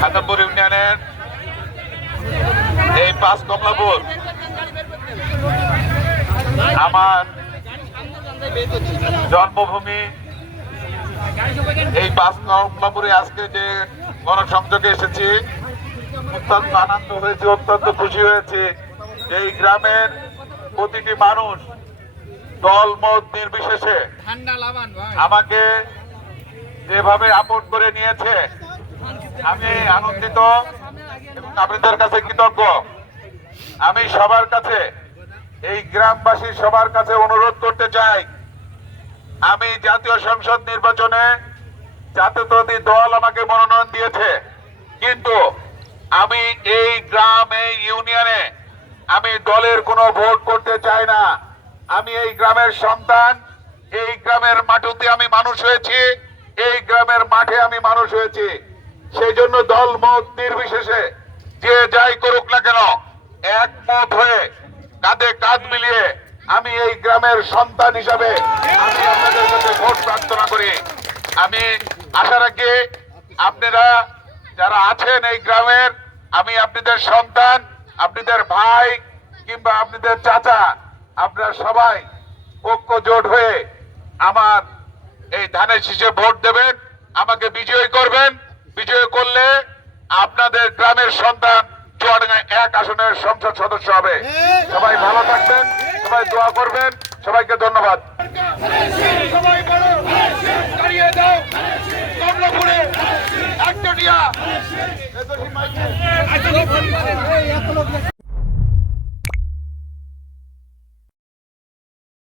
খাতাবপুর ইউনিয়নের এই পাঁচ কমলাপুর, আমার জন্মভূমি এই পাঁচ কমলাপুরে আজকে যে গণসংযোগে এসেছি, অত্যন্ত আনন্দ হয়েছে, অত্যন্ত খুশি হয়েছে। এই গ্রামের প্রতিটি মানুষ দল মত নির্বিশেষে আমাকে যেভাবে আপন করে নিয়েছে আমি আনন্দিত এবং আপনাদের কাছে কৃতজ্ঞ। আমি সবার কাছে এই গ্রামবাসী সবার কাছে অনুরোধ করতে চাই আমি জাতীয় সংসদ নির্বাচনে জাতীয়তাবাদী দল আমাকে মনোনয়ন দিয়েছে কিন্তু আমি এই গ্রাম এই ইউনিয়নে আমি দলের কোনো ভোট করতে চাই না। আমি এই গ্রামের সন্তান, এই গ্রামের মাটিতে আমি মানুষ হয়েছি, এই গ্রামের মাঠে আমি মানুষ হয়েছি। সেই জন্য দল মত নির্বিশেষে যে যাই করুক না কেন, একমত হয়ে কাঁধে কাঁধ মিলিয়ে আমি এই গ্রামের সন্তান হিসাবে আমি আপনাদের কাছে ভোট প্রার্থনা করি। আমি আশা রাখি আপনারা যারা আছেন এই গ্রামের, আমি আপনাদের সন্তান, আপনাদের ভাই কিংবা আপনাদের চাচা আপনারা সবাই ঐক্য জোট হয়ে আমার এই ধানের শীষে ভোট দেবেন আমাকে বিজয়ী করবেন। বিজয় করলে আপনাদের গ্রামের সন্তান চুয়াডাঙ্গা এক আসনের সংসদ সদস্য হবে। সবাই ভালো থাকবেন সবাই দোয়া করবেন সবাইকে ধন্যবাদ। একটা